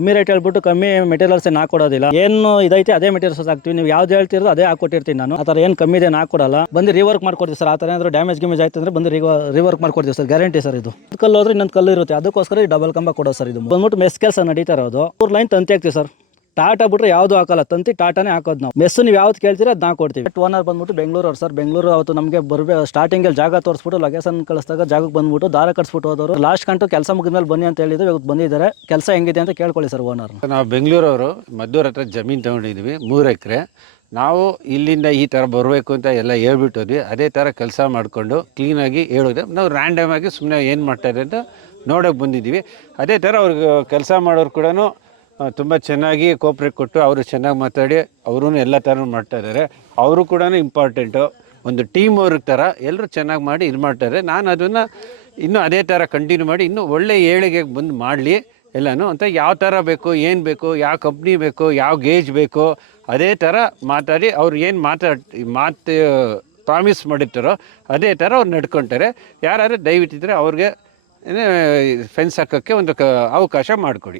ಕಮ್ಮಿ ರೇಟ್ ಹೇಳ್ಬಿಟ್ಟು ಕಮ್ಮಿ ಮೆಟೀರಿಯಲ್ಸ್ ಏನು ಹಾಕೊಡೋದಿಲ್ಲ. ಏನು ಇದೈತೆ, ಅದೇ ಮೆಟೀರಿಯಲ್ಸ್ ಹಾಕ್ತೀವಿ. ನೀವು ಯಾವ್ದು ಹೇಳ್ತಿರೋ ಅದೇ ಹಾಕೊಟ್ಟಿರ್ತೀನಿ ನಾನು. ಆ ಥರ ಏನು ಕಮ್ಮಿ ಇದೆ ಹಾಕೊಡಲ್ಲ ಬಂದು ರಿವರ್ಕ್ ಮಾಡ್ಕೊಡ್ತೀವಿ ಸರ್. ಆ ಥರ ಏನಾದರೂ ಡ್ಯಾಮೇಜ್ ಗಿಮೇಜ್ ಆಯ್ತು ಅಂದ್ರೆ ಬಂದು ರಿವರ್ಕ್ ಮಾಡ್ಕೊಡ್ತೀವಿ ಸರ್. ಗ್ಯಾರಂಟಿ ಸರ್ ಇದು. ಕಲ್ಲು ಹೋದ್ರೆ ಇನ್ನೊಂದು ಕಲ್ಲು ಇರುತ್ತೆ. ಅದಕ್ಕೋಸ್ಕರ ಡಬಲ್ ಕಂಬ ಕೊಡೋದು ಸರ್ ಇದು. ಬಂದ್ಬಿಟ್ಟು ಮೆಸ್ ಕೆಲಸ ನಡೀತಾ ಇರೋದು. ಮೂರು ಲೈನ್ ತಂತಿ ಹಾಕ್ತೀವಿ ಸರ್. ಟಾಟಾ ಬಿಟ್ರೆ ಯಾವುದು ಹಾಕಲ್ಲ. ತಂತಿ ಟಾಟಾನೇ ಹಾಕೋದು ನಾವು. ಮೆಸ್ ನೀವು ಯಾವ್ದು ಕೇಳ್ತೀರ ಅದು ನಾ ಕೊಡ್ತೀವಿ. ಓನರ್ ಬಂದ್ಬಿಟ್ಟು ಬೆಂಗಳೂರು ಅವ್ರು ಸರ್ ಬೆಂಗಳೂರು ಅವತ್ತು ನಮಗೆ ಬರ್ಬೇ ಸ್ಟಾರ್ಟಿಂಗಲ್ಲಿ ಜಾಗ ತೋರಿಸ್ಬಿಟ್ಟು ಲೊಕೇಶನ್ ಕಳಿಸಿದಾಗ ಜಾಗಕ್ಕೆ ಬಂದ್ಬಿಟ್ಟು ದಾರ ಕಟ್ಸ್ಬಿಟ್ಟು ಹೋದವರು. ಲಾಸ್ಟ್ ಕಂಟು ಕೆಲಸ ಮುಗಿದ್ಮೇಲೆ ಬನ್ನಿ ಅಂತ ಹೇಳಿದ್ರು. ಇವತ್ತು ಬಂದಿದ್ದಾರೆ. ಕೆಲಸ ಹೆಂಗಿದೆ ಅಂತ ಕೇಳ್ಕೊಳ್ಳಿ ಸರ್ ಓನರ್ ನಾವು ಬೆಂಗಳೂರವರು ಮದ್ದೂರ ಹತ್ರ ಜಮೀನು ತಗೊಂಡಿದ್ವಿ, ಮೂರು ಎಕರೆ. ನಾವು ಇಲ್ಲಿಂದ ಈ ಥರ ಬರಬೇಕು ಅಂತ ಎಲ್ಲ ಹೇಳ್ಬಿಟ್ಟಿದ್ವಿ ಅದೇ ಥರ ಕೆಲಸ ಮಾಡಿಕೊಂಡು ಕ್ಲೀನಾಗಿ ಹೇಳಿದೆ ನಾವು ರ್ಯಾಂಡಮ್ ಆಗಿ ಸುಮ್ಮನೆ ಏನು ಮಾಡ್ತಾರೆ ಅಂತ ನೋಡೋಕೆ ಬಂದಿದ್ದೀವಿ ಅದೇ ಥರ ಅವ್ರಿಗೆ ಕೆಲಸ ಮಾಡೋರು ಕೂಡ ತುಂಬ ಚೆನ್ನಾಗಿ ಕೋಪ್ರೇಟ್ ಕೊಟ್ಟು ಅವರು ಚೆನ್ನಾಗಿ ಮಾತಾಡಿ ಅವರೂ ಎಲ್ಲ ಥರ ಮಾಡ್ತಾ ಇದ್ದಾರೆ ಅವರು ಕೂಡ ಇಂಪಾರ್ಟೆಂಟು ಒಂದು ಟೀಮ್ ವರ್ಕ್ ಥರ ಎಲ್ಲರೂ ಚೆನ್ನಾಗಿ ಮಾಡಿ ಇದು ಮಾಡ್ತಾರೆ. ನಾನು ಅದನ್ನು ಇನ್ನೂ ಅದೇ ಥರ ಕಂಟಿನ್ಯೂ ಮಾಡಿ ಇನ್ನೂ ಒಳ್ಳೆ ಏಳಿಗೆಗೆ ಬಂದು ಮಾಡಲಿ ಎಲ್ಲನೂ ಅಂತ ಯಾವ ಥರ ಬೇಕು, ಏನು ಬೇಕು, ಯಾವ ಕಂಪ್ನಿ ಬೇಕು, ಯಾವ ಗೇಜ್ ಬೇಕು, ಅದೇ ಥರ ಮಾತಾಡಿ ಅವ್ರು ಏನು ಮಾತಾಡ್ ಮಾತು ಪ್ರಾಮಿಸ್ ಮಾಡಿರ್ತಾರೋ ಅದೇ ಥರ ಅವ್ರು ನಡ್ಕೊತಾರೆ. ಯಾರಾದರೂ ದಯವಿಟ್ಟಿದ್ರೆ ಅವ್ರಿಗೆ ಫೆನ್ಸ್ ಹಾಕೋಕ್ಕೆ ಒಂದು ಅವಕಾಶ ಮಾಡಿಕೊಡಿ.